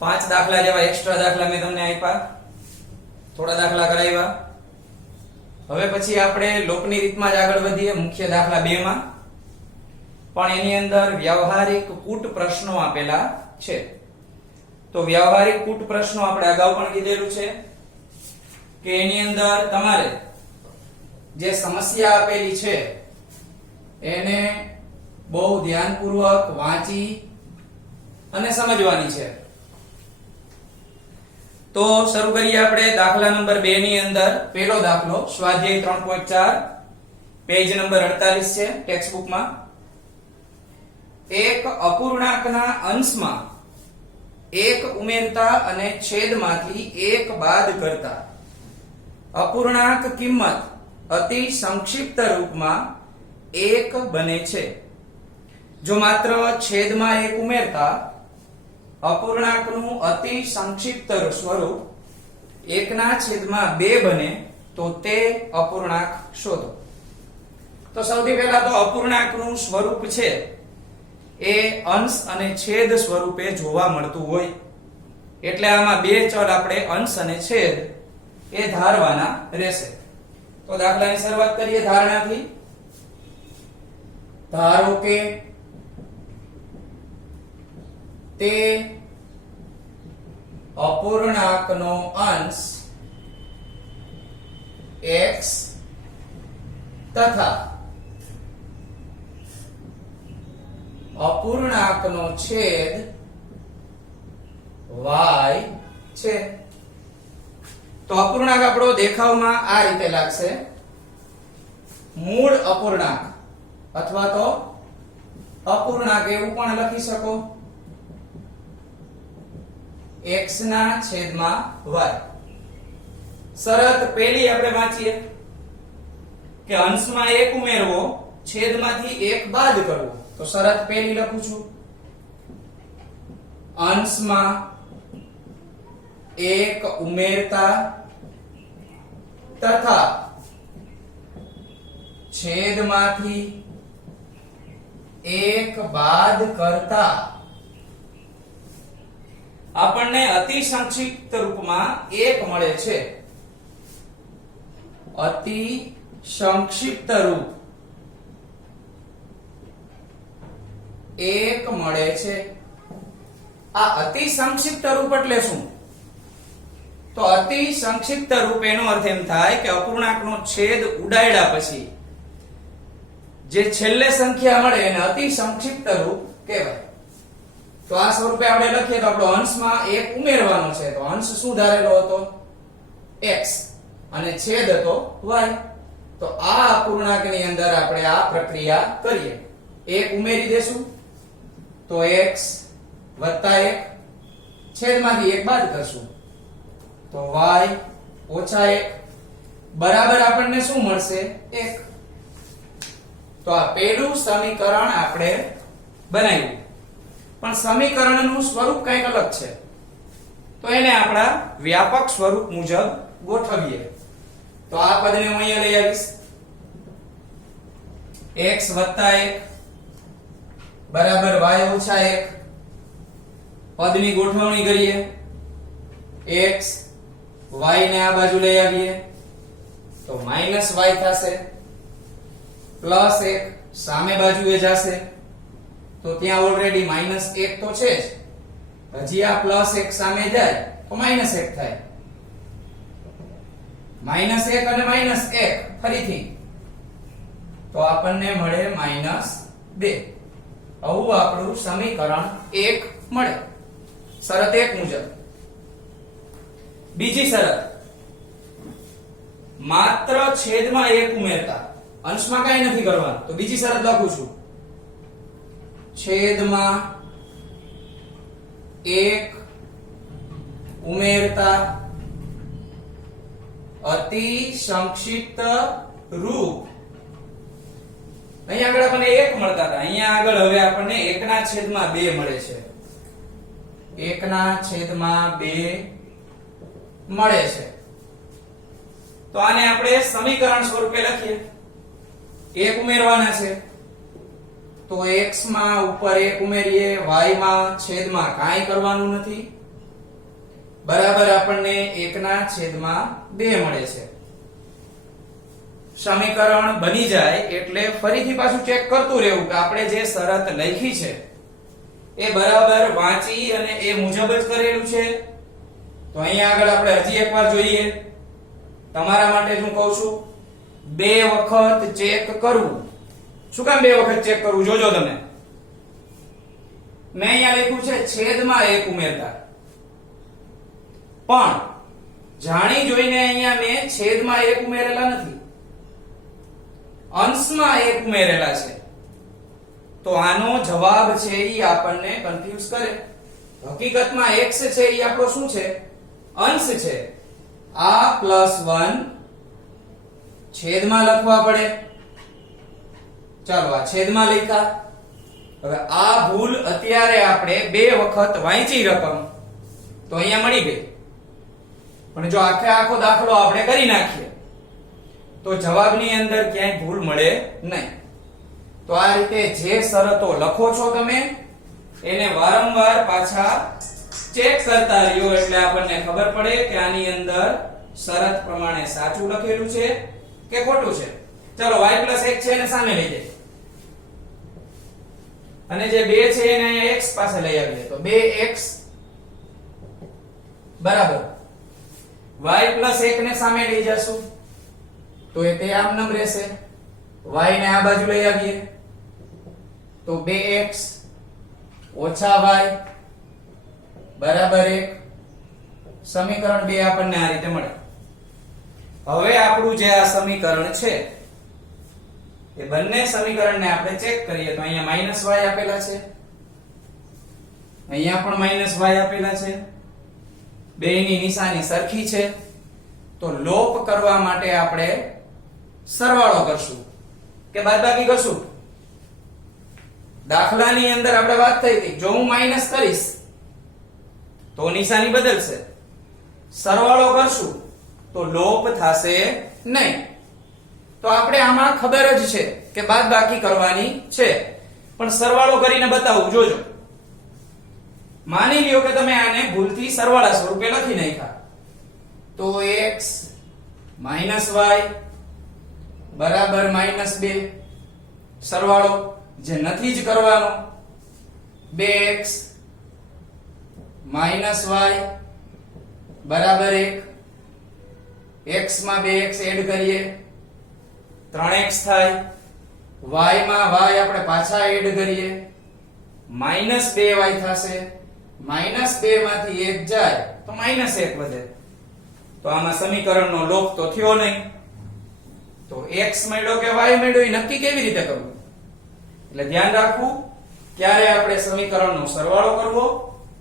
પાંચ દાખલા જેવા એક્સ્ટ્રા દાખલા મેં તમને આપ્યા, થોડા દાખલા કરાવ્યા. હવે પછી આપણે લોકની રીતમાં જ આગળ વધીએ મુખ્ય દાખલા 2 માં. પણ એની અંદર વ્યવહારિક કૂટ પ્રશ્નો આપેલા છે. તો વ્યવહારિક કૂટ પ્રશ્નો આપણે અગાઉ પણ કીધેલું છે કે એની અંદર તમારે જે સમસ્યા આપેલી છે એને બહુ ધ્યાનપૂર્વક વાંચી અને સમજવાની છે. તો શરૂ કરીએ આપણે દાખલા નંબર 2 ની અંદર. પહેલો દાખલો સ્વાધ્યાય 3.4 પેજ નંબર 48 છે ટેક્સ્ટ બુકમાં. એક અપૂર્ણાંકના અંશમાં 1 ઉમેરતા અને છેદમાંથી 1 બાદ કરતા અપૂર્ણાંક કિંમત અતિ સંક્ષિપ્ત રૂપમાં 1 બને છે. જો માત્ર છેદમાં 1 ઉમેરતા અપૂર્ણાંકનું અતિ સંક્ષિપ્ત સ્વરૂપ 1/2 બને તો તે અપૂર્ણાંક શોધો. તો સૌથી પહેલા તો અપૂર્ણાંકનું સ્વરૂપ છે એ અંશ અને છેદ સ્વરૂપે જોવા મળતું હોય એટલે આમાં બે ચલ આપણે અંશ અને છેદ એ ધારવાના રહેશે. તો દાખલાની શરૂઆત કરીએ ધારણાથી. ધારો કે તે અપૂર્ણાંકનો અંશ x તથા અપૂર્ણાંકનો છેદ y છે. તો અપૂર્ણાંક આપણો દેખાવમાં આ રીતે લાગશે. મૂળ અપૂર્ણાંક અથવા તો અપૂર્ણાંક એવું પણ લખી શકો x ના છેદમાં y. શરત પહેલી આપણે વાંચીએ કે અંશમાં 1 ઉમેરવો, છેદમાંથી 1 બાદ કરવો. તો શરત પહેલી લખું છું. અંશમાં 1 ઉમેરતા તથા છેદમાંથી 1 બાદ કરતા આપણને અતિ સંક્ષિપ્ત રૂપમાં 1 મળે છે. અતિ સંક્ષિપ્ત રૂપ 1 મળે છે. આ અતિ સંક્ષિપ્ત રૂપ એટલે શું? તો અતિ સંક્ષિપ્ત રૂપ એનો અર્થ એમ થાય કે અપૂર્ણાંકનો છેદ ઉડાડ્યા પછી જે છેલ્લે સંખ્યા મળે એને અતિ સંક્ષિપ્ત રૂપ કહેવાય. તો આ સ્વરૂપે આપણે લખીએ તો આપણો અંશમાં 1 ઉમેરવાનો છે. તો અંશ શું ધારેલો હતો? x અને છેદ હતો y. તો આ અપૂર્ણાંકની અંદર આપણે આ પ્રક્રિયા કરીએ. 1 ઉમેરી દેશું તો x વત્તા 1, છેદમાંથી 1 બાદ કરશું તો y ઓછા 1 બરાબર આપણને શું મળશે? 1. તો આ પહેલું સમીકરણ આપણે બનાવ્યું. પણ સમીકરણનું સ્વરૂપ કંઈક અલગ છે તો એને આપણા વ્યાપક સ્વરૂપ મુજબ ગોઠવીએ. તો આ પદને હું અહીંયા લઈ આવીશ. x વત્તા 1 બરાબર y ઓછા 1. પદની ગોઠવણી કરીએ. x y ને આ બાજુ લઈ આવીએ તો માઈનસ y થશે, પ્લસ 1 સામે બાજુએ જશે તો ત્યાં ઓલરેડી -1 તો છે જ. હજી આ +1 સામે જાય તો -1 થાય. -1 અને -1 ફરીથી તો આપણને મળે -2. આવું આપણું સમીકરણ 1 મળે શરત 1 મુજબ. બીજી શરત માત્ર છેદમાં 1 ઉમેરતા, અંશમાં કઈ નથી કરવાનું. તો બીજી શરત લખું છું. છેદમાં 1 ઉમેરતા અતિ સંક્ષિપ્ત રૂપ. અહીંયા આગળ આપણને 1 મળતા હતા, અહીંયા આગળ હવે આપણને 1/2 મળે છે. 1/2 મળે છે. તો આને આપણે સમીકરણ સ્વરૂપે લખીએ. 1 ઉમેરવાના છે તો x માં ઉપર 1 ઉમેરીએ, y માં છેદમાં કાંઈ કરવાનું નથી. બરાબર આપણને 1/2 મળે છે. સમીકરણ બની જાય એટલે ફરીથી પાછું ચેક કરતું રહેવું કે આપણે જે શરત લખી છે એ બરાબર વાંચી અને એ મુજબ જ કરેલું છે. તો અહીંયા આગળ આપણે હજી એકવાર જોઈએ. તમારા માટે હું કહું છું 2 વખત ચેક કરવું. શું કામ 2 વખત ચેક કરવું? જોજો તમે. મેં અહીંયા લખ્યું છે છેદમાં 1 ઉમેરતા, પણ જાણી જોઈને અહીંયા મેં છેદમાં 1 ઉમેરેલા નથી, અંશમાં 1 ઉમેરેલા છે. તો આનો જવાબ છે ઈ આપણને કન્ફ્યુઝ કરે. હકીકતમાં x છે ઈ આપણો શું છે? અંશ છે. આ +1 છેદમાં લખવા પડે. ચાલો આ છેદમાં લખ્યા. હવે આ ભૂલ અત્યારે આપણે 2 વખત વાંચી રકમ તો અહીંયા મળી ગઈ, પણ જો આખે આખો દાખલો આપણે કરી નાખીએ તો જવાબની અંદર ક્યાંય ભૂલ મળે નહીં. તો આ રીતે જે શરતો લખો છો તમે એને વારંવાર પાછા ચેક કરતા રહ્યો એટલે આપણને ખબર પડે કે આની અંદર શરત પ્રમાણે સાચું લખેલું છે કે ખોટું છે. ચલો y + 1 છે એને સામે લઈ જઈએ અને જે 2 છે એને x પાસે લઈ આવીએ. તો 2x બરાબર y + 1 ને સામે લઈ જશું તો એ તે આમ નમ રહેશે. y ને આ બાજુ લઈ આવીએ તો 2x - y બરાબર 1. સમીકરણ 2 આપણને આ રીતે મળે. હવે આપણું જે આ સમીકરણ છે એ બંને સમીકરણને આપણે ચેક કરીએ તો અહીંયા -y આપેલા છે, અહીંયા પણ -y આપેલા છે. બેયની નિશાની સરખી છે. તો લોપ કરવા માટે આપણે સરવાળો કરશું કે બાદબાકી કરશું? દાખલાની અંદર આપણે વાત થઈ હતી જો હું માઈનસ કરીશ તો નિશાની બદલશે, સરવાળો કરશું તો લોપ થશે નહીં. તો આપણે આમાં ખબર જ છે કે બાદબાકી કરવાની છે, પણ સરવાળો કરીને બતાવું. જોજો, માની લ્યો કે તમે આને ભૂલથી સરવાળા સ્વરૂપે લખી નાખ્યા તો x - y બરાબર -2. સરવાળો જે નથી જ કરવાનો 2x - y બરાબર 1. x માં 2x એડ કરીએ 3x થાય. y માં y આપણે પાછા એડ કરીએ -2y થશે. -2 માંથી 1 જાય તો -1 વધે. તો આમાં સમીકરણનો લોપ તો થયો નહીં. તો x મળ્યો કે y મળ્યો એ નક્કી કેવી રીતે કરવું? એટલે ધ્યાન રાખવું, ક્યારે આપણે સમીકરણનો સરવાળો કરવો,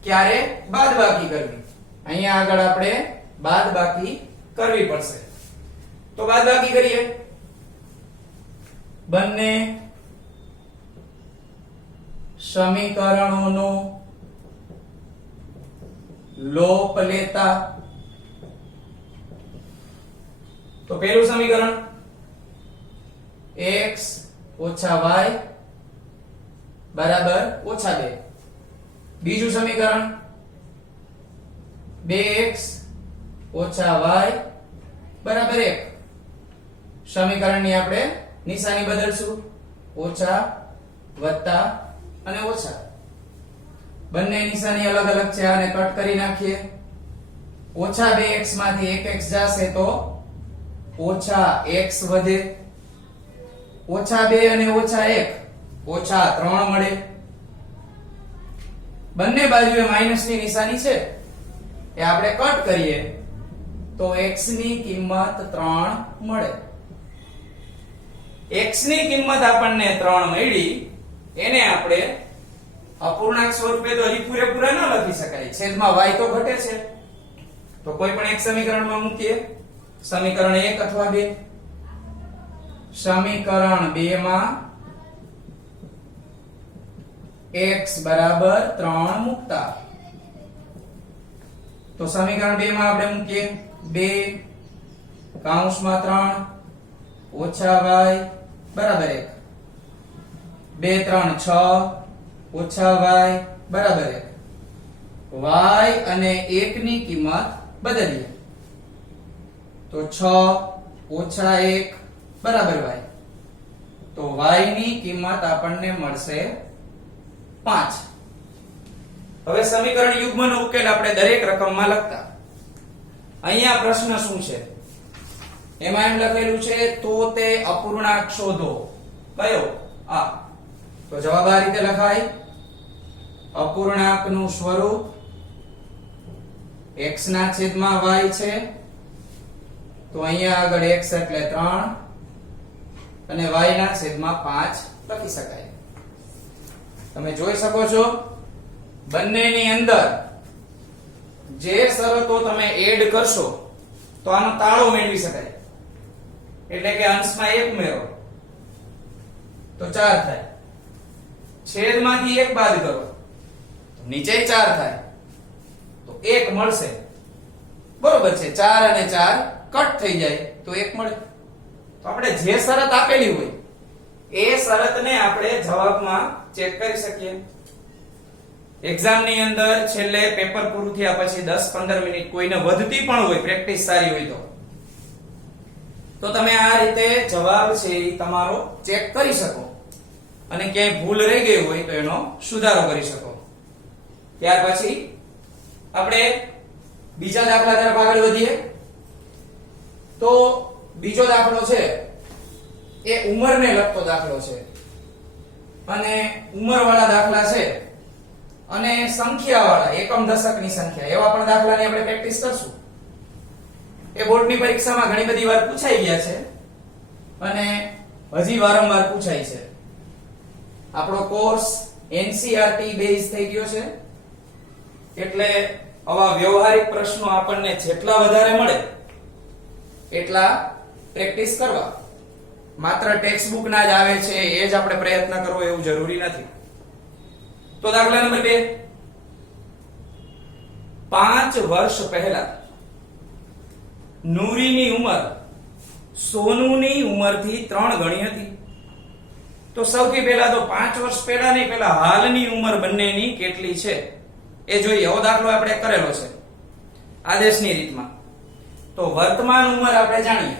ક્યારે બાદબાકી કરવી. અહીંયા આગળ આપણે બાદબાકી કરવી પડશે. તો બાદબાકી કરીએ. બંને સમીકરણોનો લોપ લેતા તો પહેલું સમીકરણ x - y બરાબર -2. બીજું સમીકરણ 2x - y બરાબર 1. સમીકરણની આપણે નિશાની બદલશું, ઓછા વત્તા અને ઓછા. બંને નિશાની અલગ અલગ છે, આને કટ કરી નાખીએ. -2x માંથી 1x જશે તો -x વધે. -2 અને -1 -3 મળે. બંને બાજુએ માઈનસની નિશાની છે એ આપણે કટ કરીએ તો x ની કિંમત 3 મળે. x ની કિંમત આપણને 3 મળી. એને આપણે અપૂર્ણાંક સ્વરૂપે તો હજી પૂરેપૂરા ન લખી શકાય, છેદમાં y તો ઘટે છે. તો કોઈ પણ એક સમીકરણમાં મૂકીએ. સમીકરણ 1 અથવા 2. સમીકરણ 2 માં x બરાબર 3 મૂકતા તો સમીકરણ 2 માં આપણે મૂકીએ 2 કૌંસમાં 3 ઓછા y બરાબર 1. 2 3 6 ઓછા y બરાબર 1. y અને 1 ની કિંમત બદલીએ તો 6 ઓછા 1 બરાબર y. તો y ની કિંમત આપણને મળશે 5. હવે સમીકરણ યુગ્મનો ઉકેલ આપણે દરેક રકમમાં લખતા. અહીંયા પ્રશ્ન શું છે? એમાં એમ લખેલું છે તો તે અપૂર્ણાંક શોધો. કયો? આ. તો જવાબ આ રીતે લખાય: અપૂર્ણાંકનું સ્વરૂપ x ના છેદમાં y છે. તો અહીંયા આગળ x એટલે 3 અને y ના છેદમાં 5 લખી શકાય. તમે જોઈ શકો છો બંનેની અંદર જે શરતો તમે એડ કરશો તો આનો તાળો મેળવી શકાય. એટલે કે અંશમાં 1 ઉમેરો તો 4 થાય, છેદમાંથી 1 બાદ કરો તો નીચે 4 થાય, તો 1 મળશે. બરોબર છે? 4 અને 4 કટ થઈ જાય તો 1 મળે. તો આપણે જે શરત આપેલી હોય એ શરતને આપણે જવાબમાં ચેક કરી શકીએ. એક્ઝામ ની અંદર છેલ્લે પેપર પૂરું થયા પછી 10-15 મિનિટ કોઈને વધતી પણ હોય, પ્રેક્ટિસ સારી હોય તો તમે આ રીતે જવાબ છે એ તમારો ચેક કરી શકો અને ક્યાંય ભૂલ રહી ગઈ હોય તો એનો સુધારો કરી શકો. ત્યાર પછી આપણે બીજા દાખલા તરફ આગળ વધીએ. તો બીજો દાખલો છે એ ઉંમરને લગતો દાખલો છે અને ઉંમરવાળા દાખલા છે અને સંખ્યાવાળા એકમ દશકની સંખ્યા એવા પણ દાખલાની આપણે પ્રેક્ટિસ કરશું. એ બોર્ડની પરીક્ષામાં ઘણી બધી વાર પૂછાઈ ગયા છે અને હજી વારંવાર પૂછાય છે. આપણો કોર્સ NCERT બેઝ થઈ ગયો છે એટલે આવા વ્યવહારિક પ્રશ્નો આપણને જેટલા વધારે મળે એટલા પ્રેક્ટિસ કરવા. માત્ર ટેક્સ્ટ બુક ના જ આવે છે એ જ આપણે પ્રયત્ન કરવો એવું જરૂરી નથી. તો દાખલા નંબર 2. 5 વર્ષ પહેલા નૂરીની ઉંમર સોનુની ઉંમરથી 3 ગણી હતી. તો સૌથી પહેલા તો 5 વર્ષ પહેલાની પહેલા હાલની ઉંમર બંનેની કેટલી છે એ જોઈએ. એવો દાખલો આપણે કરેલો છે આદેશની રીતમાં. તો વર્તમાન ઉંમર આપણે જાણીએ.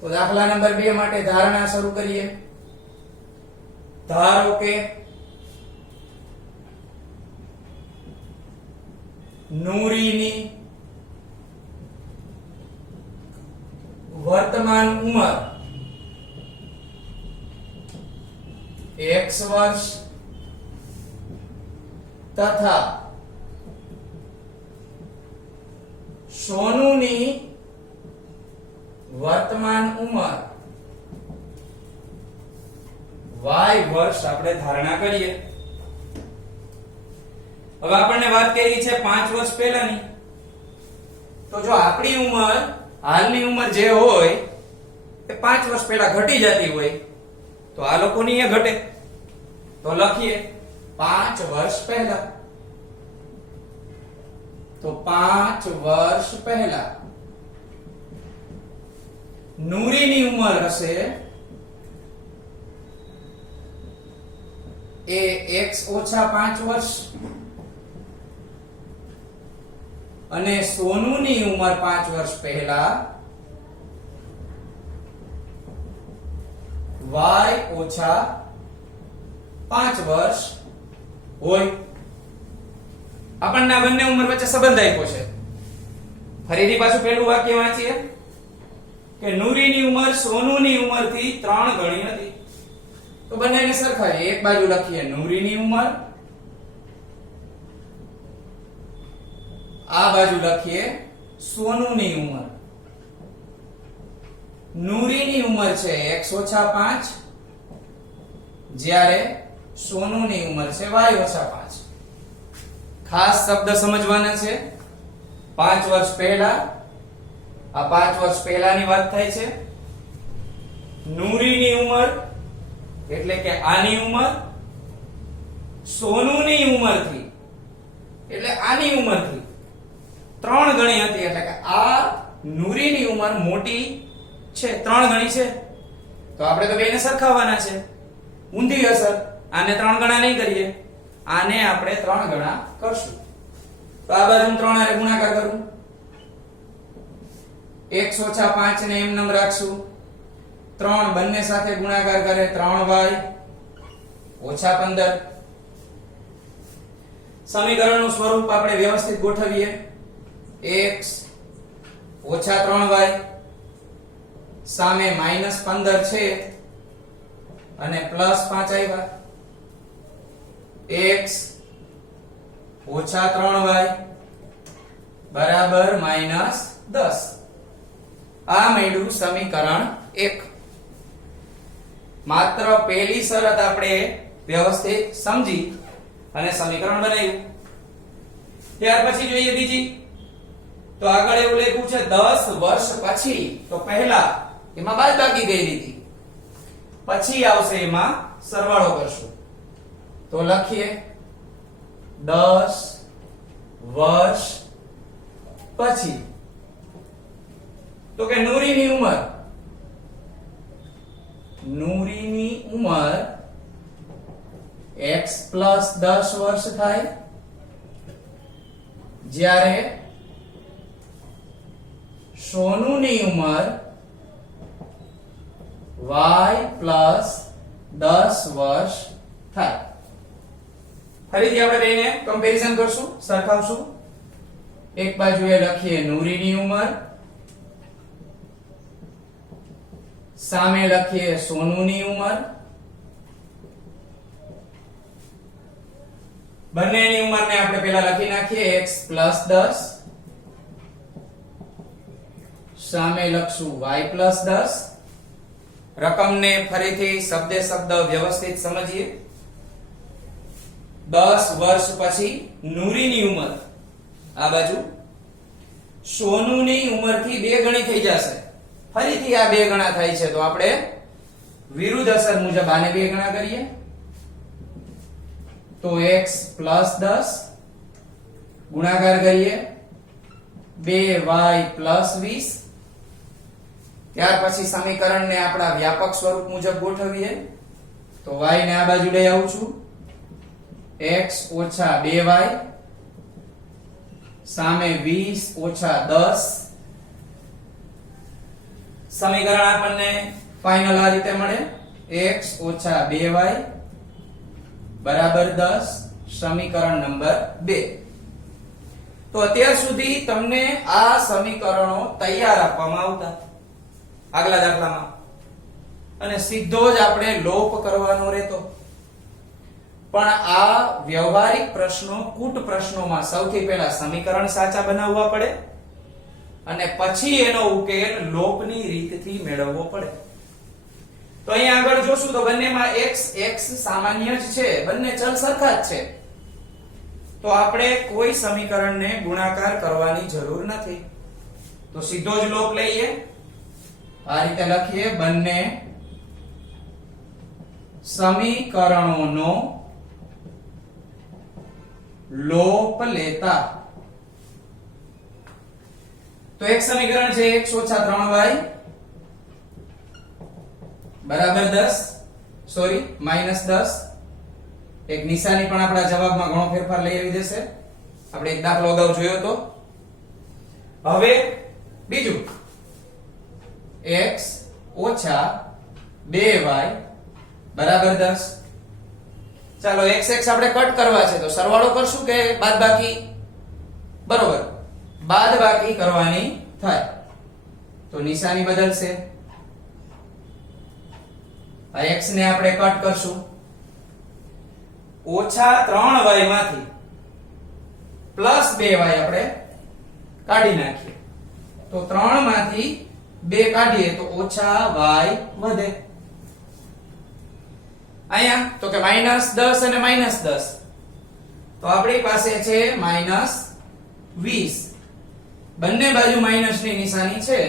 તો દાખલા નંબર 2 માટે ધારણા શરૂ કરીએ. ધારો કે નૂરીની વર્તમાન ઉંમર x વર્ષ તથા સોનુની વર્તમાન ઉંમર y વર્ષ આપણે ધારણા કરીએ. હવે આપણને વાત કરી છે 5 વર્ષ પહેલાની. તો જો આપણી ઉંમર હાલની ઉંમર જે હોય એ 5 વર્ષ પહેલા ઘટી જતી હોય તો આ લોકોની એ ઘટે. તો લખીએ 5 વર્ષ પહેલા. તો 5 વર્ષ પહેલા નૂરીની ઉંમર હશે એ x ઓછા 5 વર્ષ અને સોનુની ઉંમર 5 વર્ષ પહેલા y ઓછા 5 વર્ષ હોય. આપણને આ બંને ઉંમર વચ્ચે સંબંધ આપ્યો છે. ફરીથી પાછું પહેલું વાક્ય વાંચીએ કે નૂરીની ઉંમર સોનુની ઉંમરથી 3 ગણી હતી. તો બંનેને સરખાવીએ. એક બાજુ લખીએ નૂરીની ઉંમર, આ બાજુ લખીએ સોનુની ઉંમર. નૂરીની ઉંમર છે x ઓછા 5 જ્યારે સોનુની ઉંમર છે y ઓછા 5. ખાસ શબ્દ સમજવાના છે. 5 વર્ષ પહેલા, આ 5 વર્ષ પહેલાની વાત થાય છે. નૂરીની ઉંમર એટલે કે આની ઉંમર, સોનુની ઉંમરથી એટલે આની ઉંમરથી 3 ગણી હતી. એટલે કે આ નૂરીની ઉંમર મોટી છે, 3 ગણી છે. તો આપણે તો બેને સરખાવવાના છે. ઊંધી અસર, આને 3 ગણા નહીં કરીએ, આને આપણે 3 ગણા કરશું. તો આ બાજુ 3 હારે ગુણાકાર કરું, x ઓછા 5 ને એમ નમ રાખશું, 3 બંને સાથે ગુણાકાર કરે 3y ઓછા 15. સમીકરણનું સ્વરૂપ આપણે વ્યવસ્થિત ગોઠવીએ, x ઓછા 3y સામે -15 છે અને +5 આવ્યા, x ઓછા 3y બરાબર -10. આ મળ્યું સમીકરણ 1. માત્ર પહેલી શરત આપણે વ્યવસ્થિત સમજી અને સમીકરણ બનાવ્યું. ત્યાર પછી જોઈએ બીજી. તો આગળ એવું લખ્યું છે 10 વર્ષ પછી, તો પહેલા એમાં બાદબાકી કરી હતી, પછી આવશે એમાં સરવાળો કરશું. તો લખીએ 10 વર્ષ પછી. તો કે નૂરીની ઉંમર x પ્લસ 10 વર્ષ થાય, જ્યારે સોનુની ઉંમર y પ્લસ 10 વર્ષ થાય. ફરીથી આપણે બેને કમ્પેરિઝન કરશું, સરખાવશું. એક બાજુએ લખીએ નૂરીની ઉંમર, સામે લખીએ સોનુની ઉંમર. બંનેની ઉંમરને આપણે પહેલા લખી નાખીએ x પ્લસ 10, સામે લખશું y પ્લસ 10. રકમને ફરીથી શબ્દે શબ્દ વ્યવસ્થિત સમજીએ. 10 વર્ષ પછી નૂરીની ઉંમર આ બાજુ સોનુની ઉંમરથી 2 ગણી થઈ જશે. ફરીથી આ 2 ગણા થાય છે, તો આપણે વિરુદ્ધ અસર મુજબ આને 2 ગણા કરીએ. તો x પ્લસ 10 ગુણાકાર કરીએ 2y પ્લસ 20. ત્યાર પછી સમીકરણને આપણા વ્યાપક સ્વરૂપ મુજબ ગોઠવીએ. તો y ને આ બાજુ લઈ આવું છું, x ઓછા 2y સામે 20 ઓછા 10. સમીકરણ આપણને ફાઇનલ આ રીતે મળે, x ઓછા 2y બરાબર 10. સમીકરણ નંબર 2. તો અત્યાર સુધી તમને આ સમીકરણો તૈયાર આપવામાં આવતા આગલા દાખલામાં, અને સીધો જ આપણે લોપ કરવાનો રહેતો. પણ આ વ્યવહારિક પ્રશ્નો, કૂટ પ્રશ્નોમાં સૌથી પહેલા સમીકરણ સાચા બનાવવા પડે અને પછી એનો ઉકેલ લોપની રીતથી મેળવવો પડે. તો અહીંયા આગળ જોશું તો બંનેમાં x સામાન્ય જ છે, બંને ચલ સરખા જ છે. તો આપણે કોઈ સમીકરણને ગુણાકાર કરવાની જરૂર નથી, તો સીધો જ લોપ લઈએ. આ રીતે લખીએ, બંને સમીકરણોનો લોપ લેતા. તો એક સમીકરણ છે x ઓછા 3y બરાબર 10, સોરી -10. એક નિશાની પણ આપણા જવાબમાં ઘણો ફેરફાર લઈ આવી દેશે. આપણે એક દાખલો અગાઉ જોયો તો. હવે બીજું x ઓછા 2y બરાબર 10. ચાલો x આપણે કટ કરવા છે, તો સરવાળો કરશું કે બાદબાકી? બરોબર, બાદબાકી કરવાની થાય. તો નિશાની બદલશે. આ x ને આપણે કટ કરશું. ઓછા 3y માંથી પ્લસ 2y આપણે કાઢી નાખીએ. તો 3 માંથી 2 કાઢીએ તો ઓછા y વધે. અહીંયા તો કે -10 અને -10, તો આપણી પાસે છે -20. બંને બાજુ માઈનસ ની નિશાની છે,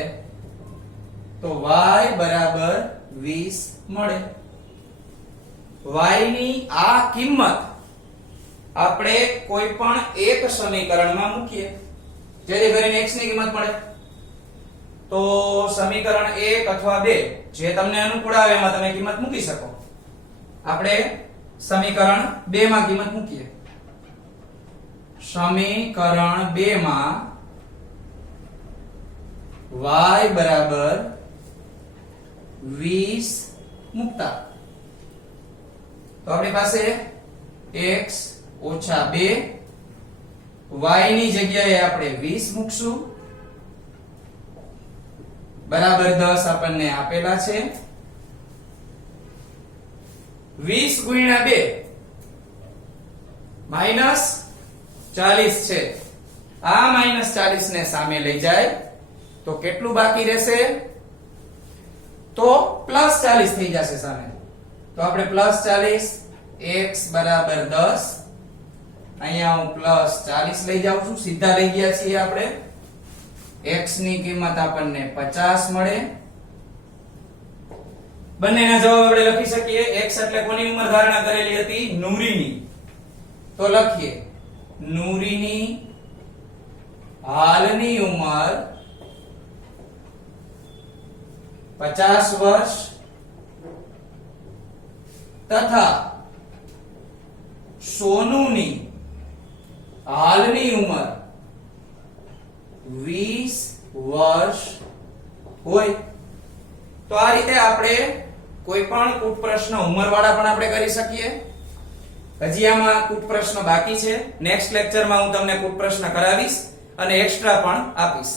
તો y બરાબર 20 મળે. y ની આ કિંમત આપણે કોઈ પણ એક સમીકરણમાં મૂકીએ જેથી કરીને x ની કિંમત મળે. તો સમીકરણ 1 અથવા 2 જે તમને અનુકૂળ આવે એમાં તમે કિંમત મૂકી શકો. આપણે સમીકરણ 2 માં કિંમત મૂકીએ. સમીકરણ 2 માં y બરાબર 20 મૂકતા તો આપણી પાસે x ઓછા 2 y ની જગ્યાએ આપણે 20 મૂકશું બરાબર 10 આપણને આપેલા છે 20 ગુણ્યા 2 માઈનસ 40 છે આ માઈનસ 40 ને સામે લઈ જાય તો કેટલું બાકી રહેશે તો પ્લસ 40 થઈ જશે સામે તો આપણે પ્લસ 40 x બરાબર 10 અહીંયા હું પ્લસ 40 લઈ જાઉં છું સીધા લઈ ગયા છીએ આપણે x ની કિંમત આપણને 50 મળે બંનેના જવાબ આપણે લખી શકીએ x એટલે કોની ઉંમર ધારણા કરેલી હતી નૂરીની તો લખીએ નૂરીની હાલની ઉંમર 50 વર્ષ તથા સોનુની હાલની ઉંમર 20 વર્ષ હોય તો આ રીતે આપણે કોઈ પણ કૂટ પ્રશ્ન ઉંમરવાળા પણ આપણે કરી શકીએ હજી આમાં કૂટ પ્રશ્ન બાકી છે નેક્સ્ટ લેક્ચરમાં હું તમને કૂટ પ્રશ્ન કરાવીશ અને એક્સ્ટ્રા પણ આપીશ